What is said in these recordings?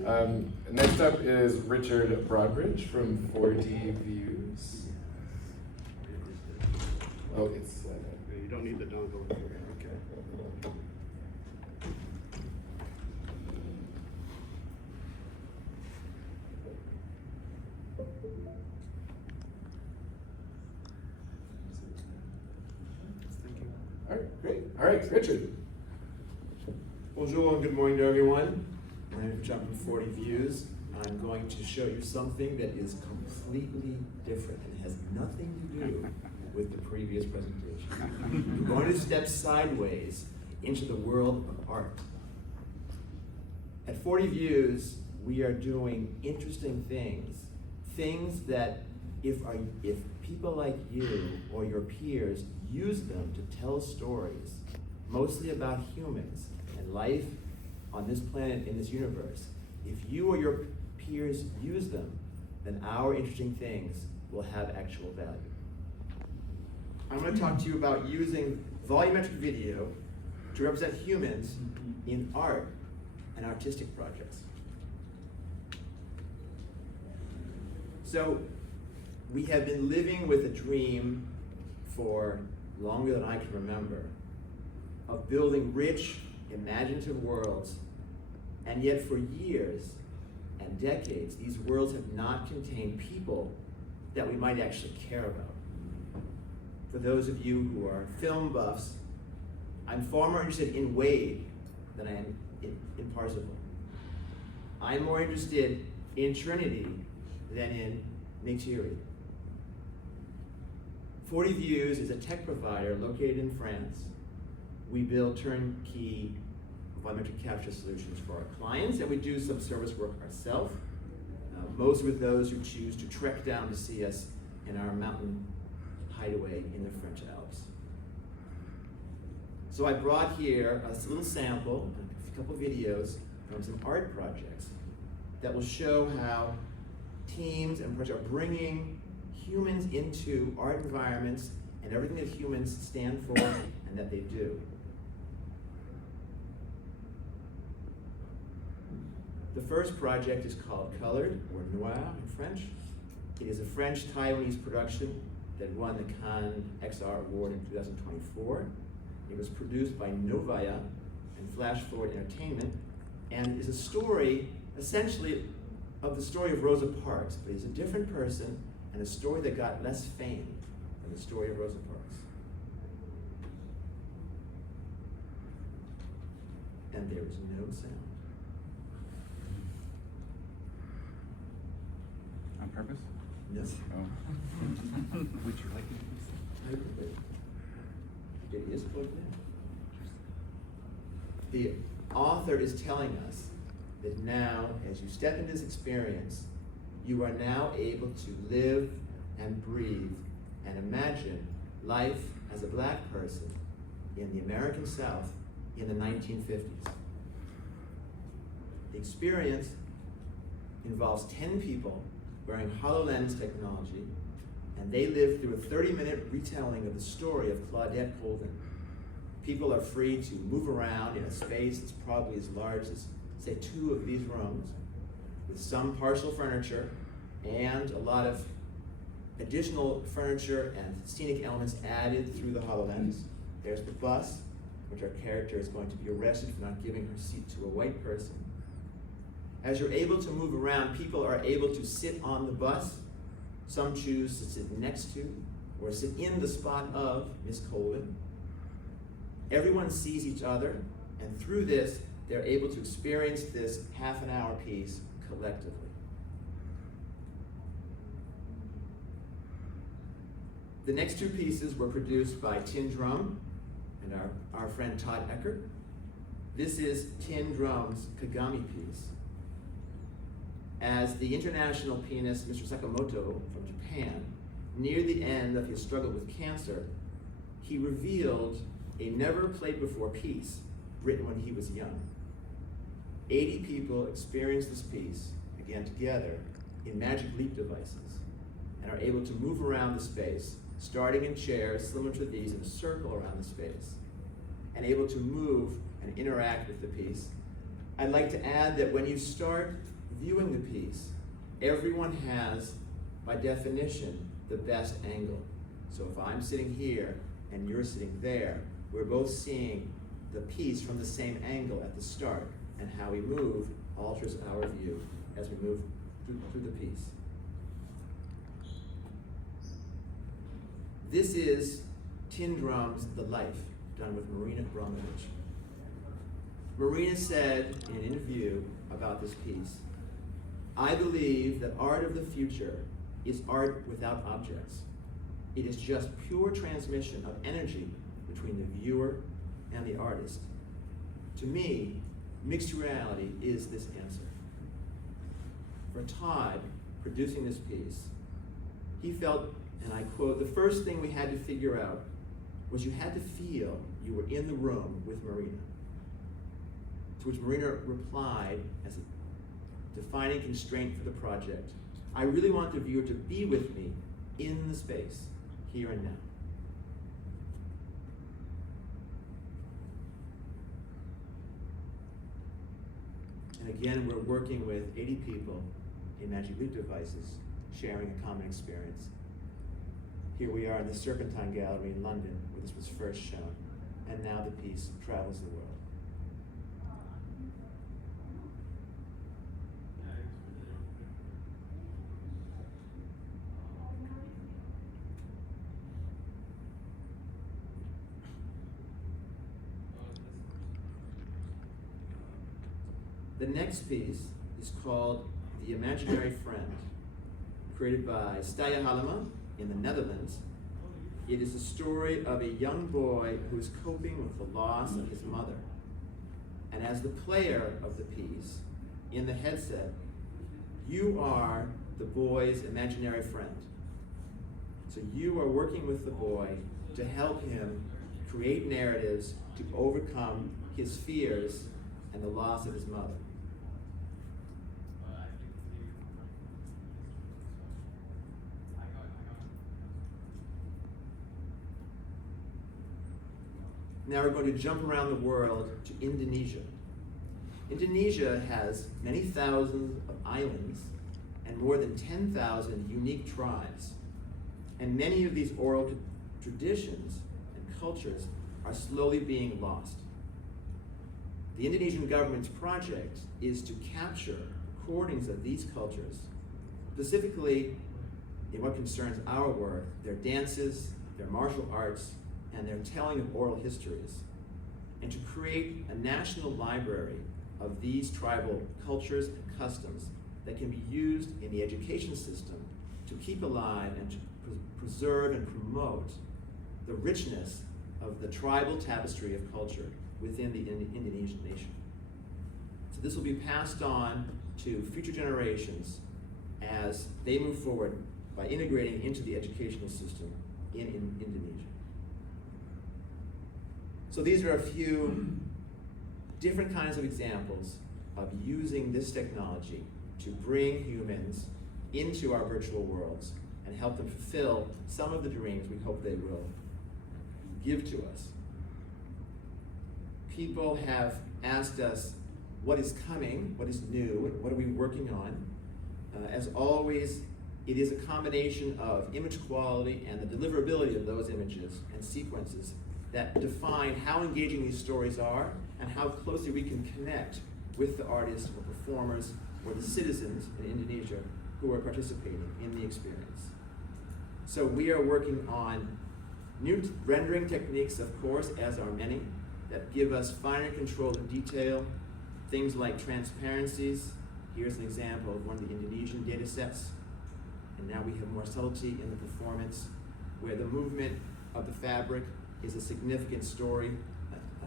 Next up is Richard Broadbridge from 4D Views. Oh, it's... You don't need the dongle. Okay. All right, great. All right, Richard. Bonjour and good morning to everyone. My name is John from 40 Views. I'm going to show you something that is completely different and has nothing to do with the previous presentation. We're going to step sideways into the world of art. At 40 Views, we are doing interesting things that if people like you or your peers use them to tell stories, mostly about humans and life on this planet, in this universe, if you or your peers use them, then our interesting things will have actual value. I'm going to talk to you about using volumetric video to represent humans in art and artistic projects. So, we have been living with a dream for longer than I can remember of building rich, imaginative worlds, and yet for years and decades, these worlds have not contained people that we might actually care about. For those of you who are film buffs, I'm far more interested in Wade than I am in Parzival. I'm more interested in Trinity than in Neytiri. 40 Views is a tech provider located in France. We build turnkey volumetric capture solutions for our clients, and we do some service work ourselves, most with those who choose to trek down to see us in our mountain hideaway in the French Alps. So I brought here a little sample, a couple videos from some art projects that will show how teams and projects are bringing humans into art environments and everything that humans stand for and that they do. The first project is called Colored, or Noir in French. It is a French-Taiwanese production that won the Cannes XR Award in 2024. It was produced by Novaya and Flash Forward Entertainment, and is a story, essentially, of the story of Rosa Parks, but he's a different person, and a story that got less fame than the story of Rosa Parks. And there is no sound. On purpose? Yes. Oh. Would you like to do this? It is plugged in. The author is telling us that now, as you step into this experience, you are now able to live and breathe and imagine life as a black person in the American South in the 1950s. The experience involves 10 people wearing HoloLens technology, and they live through a 30-minute retelling of the story of Claudette Colvin. People are free to move around in a space that's probably as large as, say, 2 of these rooms, with some partial furniture and a lot of additional furniture and scenic elements added through the HoloLens. There's the bus, which our character is going to be arrested for not giving her seat to a white person. As you're able to move around, people are able to sit on the bus. Some choose to sit next to or sit in the spot of Miss Colvin. Everyone sees each other, and through this, they're able to experience this half-an-hour piece collectively. The next 2 pieces were produced by Tin Drum and our friend Todd Eckert. This is Tin Drum's Kagami piece. As the international pianist Mr. Sakamoto from Japan neared the end of his struggle with cancer, he revealed a never-played-before piece written when he was young. 80 people experienced this piece, again together, in Magic Leap devices, and are able to move around the space, starting in chairs similar to these in a circle around the space, and able to move and interact with the piece I'd like to add that when you start viewing the piece, everyone has, by definition, the best angle. So if I'm sitting here and you're sitting there, we're both seeing the piece from the same angle at the start, and how we move alters our view as we move through the piece. This is Tin Drum's The Life, done with Marina Broadbridge. Marina said in an interview about this piece, "I believe that art of the future is art without objects. It is just pure transmission of energy between the viewer and the artist. To me, mixed reality is this answer." For Todd, producing this piece, he felt, and I quote, "The first thing we had to figure out was you had to feel you were in the room with Marina." To which Marina replied as a defining constraint for the project, "I really want the viewer to be with me in the space, here and now." And again, we're working with 80 people in Magic Leap devices, sharing a common experience. Here we are in the Serpentine Gallery in London, where this was first shown, and now the piece travels the world. The next piece is called The Imaginary Friend, created by Staya Halema in the Netherlands. It is the story of a young boy who is coping with the loss of his mother. And as the player of the piece, in the headset, you are the boy's imaginary friend. So you are working with the boy to help him create narratives to overcome his fears and the loss of his mother. Now we're going to jump around the world to Indonesia. Indonesia has many thousands of islands and more than 10,000 unique tribes. And many of these oral traditions and cultures are slowly being lost. The Indonesian government's project is to capture recordings of these cultures, specifically in what concerns our work, their dances, their martial arts, and their telling of oral histories, and to create a national library of these tribal cultures and customs that can be used in the education system to keep alive and to preserve and promote the richness of the tribal tapestry of culture within the Indonesian nation. So this will be passed on to future generations as they move forward by integrating into the educational system in Indonesia. So these are a few different kinds of examples of using this technology to bring humans into our virtual worlds and help them fulfill some of the dreams we hope they will give to us. People have asked us what is coming, what is new, and what are we working on. As always, it is a combination of image quality and the deliverability of those images and sequences that define how engaging these stories are and how closely we can connect with the artists or performers or the citizens in Indonesia who are participating in the experience. So we are working on new rendering techniques, of course, as are many, that give us finer control of detail, things like transparencies. Here's an example of one of the Indonesian data sets. And now we have more subtlety in the performance, where the movement of the fabric is a significant story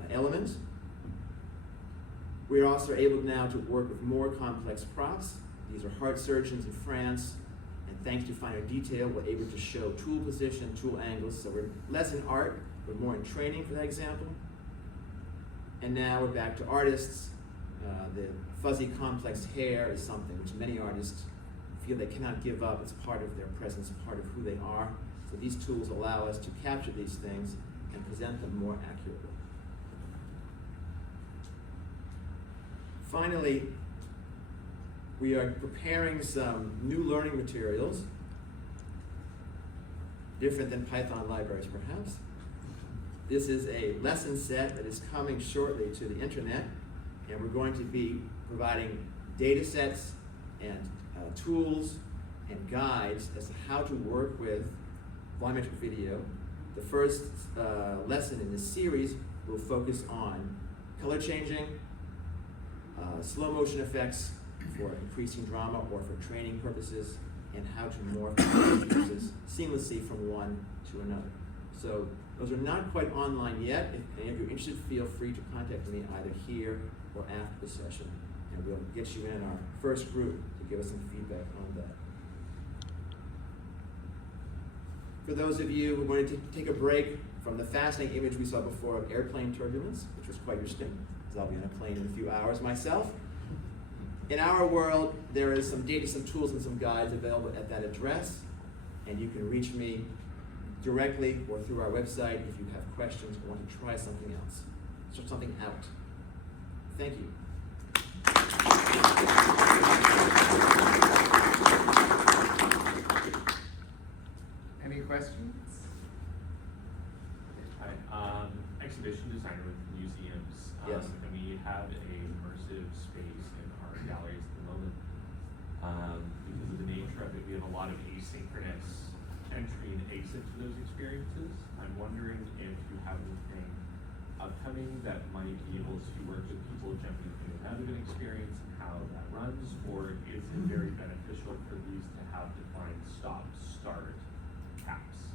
element. We're also able now to work with more complex props. These are heart surgeons in France, and thanks to finer detail, we're able to show tool position, tool angles, so we're less in art, but more in training for that example. And now we're back to artists. The fuzzy, complex hair is something which many artists feel they cannot give up. It's part of their presence, part of who they are. So these tools allow us to capture these things and present them more accurately. Finally, we are preparing some new learning materials, different than Python libraries perhaps. This is a lesson set that is coming shortly to the internet, and we're going to be providing data sets and tools and guides as to how to work with volumetric video. The first lesson in this series will focus on color changing, slow motion effects for increasing drama or for training purposes, and how to morph pieces seamlessly from one to another. So those are not quite online yet. If any of you are interested, feel free to contact me either here or after the session, and we'll get you in our first group to give us some feedback on that. For those of you who are going to take a break from the fascinating image we saw before of airplane turbulence, which was quite interesting, because I'll be on a plane in a few hours myself. In our world, there is some data, some tools, and some guides available at that address, and you can reach me directly or through our website if you have questions or want to try something else, sort something out. Thank you. Any questions? Hi, exhibition designer with museums. Yes. And we have a immersive space in our galleries at the moment. Because of the nature of it, we have a lot of asynchronous entry and exit to those experiences. I'm wondering if you have anything upcoming that might be able to work with people jumping in and out of an experience and how that runs, or is it very beneficial for these to have defined stop-start caps?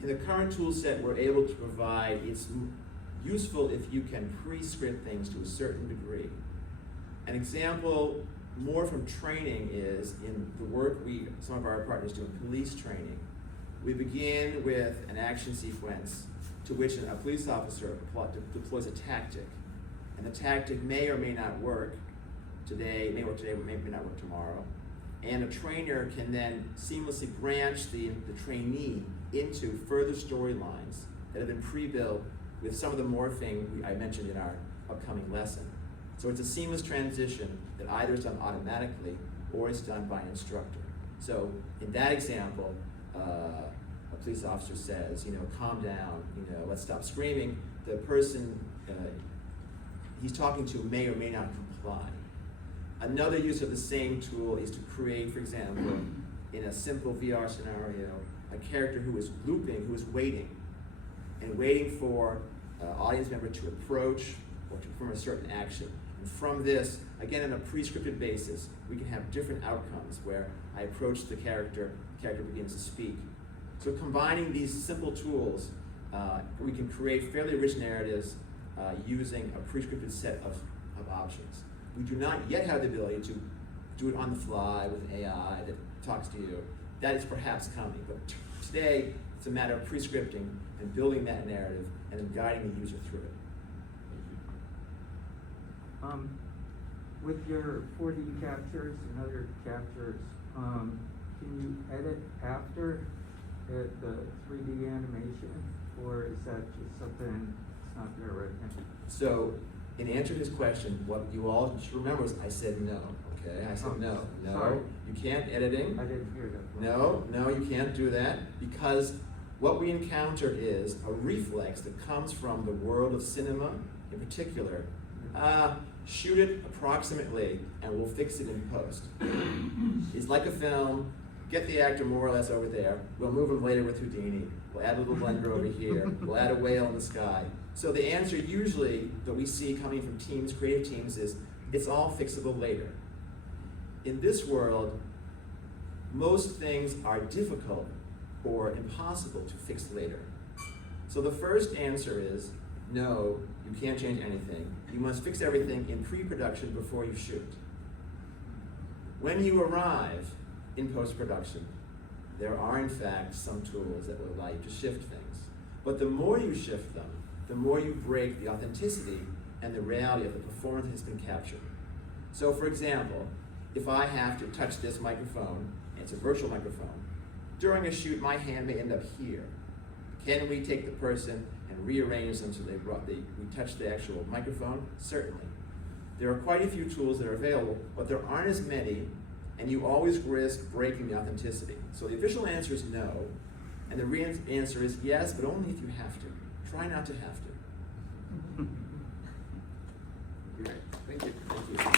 In the current tool set, we're able to provide, it's useful if you can pre-script things to a certain degree. An example more from training is in the work some of our partners do in police training. We begin with an action sequence to which a police officer deploys a tactic. And the tactic may or may not work today, may work today, but may not work tomorrow. And a trainer can then seamlessly branch the trainee into further storylines that have been pre-built with some of the morphing I mentioned in our upcoming lesson. So it's a seamless transition that either is done automatically or is done by an instructor. So in that example, a police officer says, calm down, let's stop screaming. The person he's talking to may or may not comply. Another use of the same tool is to create, for example, in a simple VR scenario, a character who is looping, who is waiting for an audience member to approach or to perform a certain action. And from this, again, on a pre-scripted basis, we can have different outcomes where I approach the character begins to speak. So combining these simple tools, we can create fairly rich narratives using a pre-scripted set of options. We do not yet have the ability to do it on the fly with AI that talks to you. That is perhaps coming, but today it's a matter of pre-scripting and building that narrative and then guiding the user through it. With your 4D captures and other captures, can you edit after the 3D animation, or is that just something that's not there right now? So, in answer to his question, what you all should remember is I said no, okay? I said no, sorry. You can't editing. I didn't hear that. No, you can't do that, because what we encounter is a reflex that comes from the world of cinema in particular. Shoot it approximately and we'll fix it in post. It's like a film, get the actor more or less over there, we'll move him later with Houdini, we'll add a little blender over here, we'll add a whale in the sky. So the answer usually that we see coming from teams, creative teams, is it's all fixable later. In this world, most things are difficult or impossible to fix later. So the first answer is, no, you can't change anything. You must fix everything in pre-production before you shoot. When you arrive in post-production, there are in fact some tools that will allow you to shift things. But the more you shift them, the more you break the authenticity and the reality of the performance that has been captured. So for example, if I have to touch this microphone, and it's a virtual microphone, during a shoot my hand may end up here. Can we take the person and rearrange them so we touch the actual microphone? Certainly. There are quite a few tools that are available, but there aren't as many, and you always risk breaking the authenticity. So the official answer is no, and the real answer is yes, but only if you have to. Try not to have to. Great, thank you. Thank you.